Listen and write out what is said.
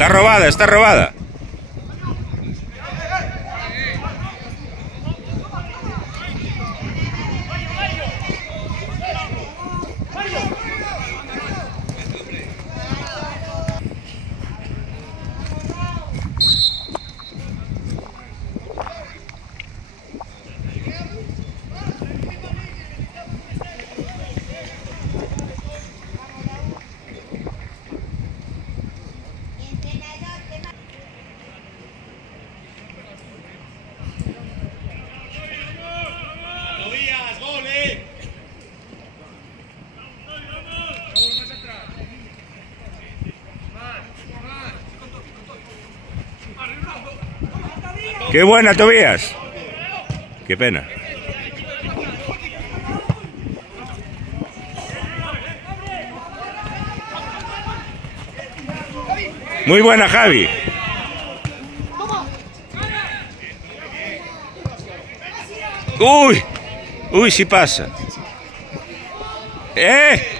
Está robada, está robada. ¡Qué buena, Tobías! ¡Qué pena! Muy buena, Javi. ¡Uy! ¡Uy, sí pasa! ¡Eh!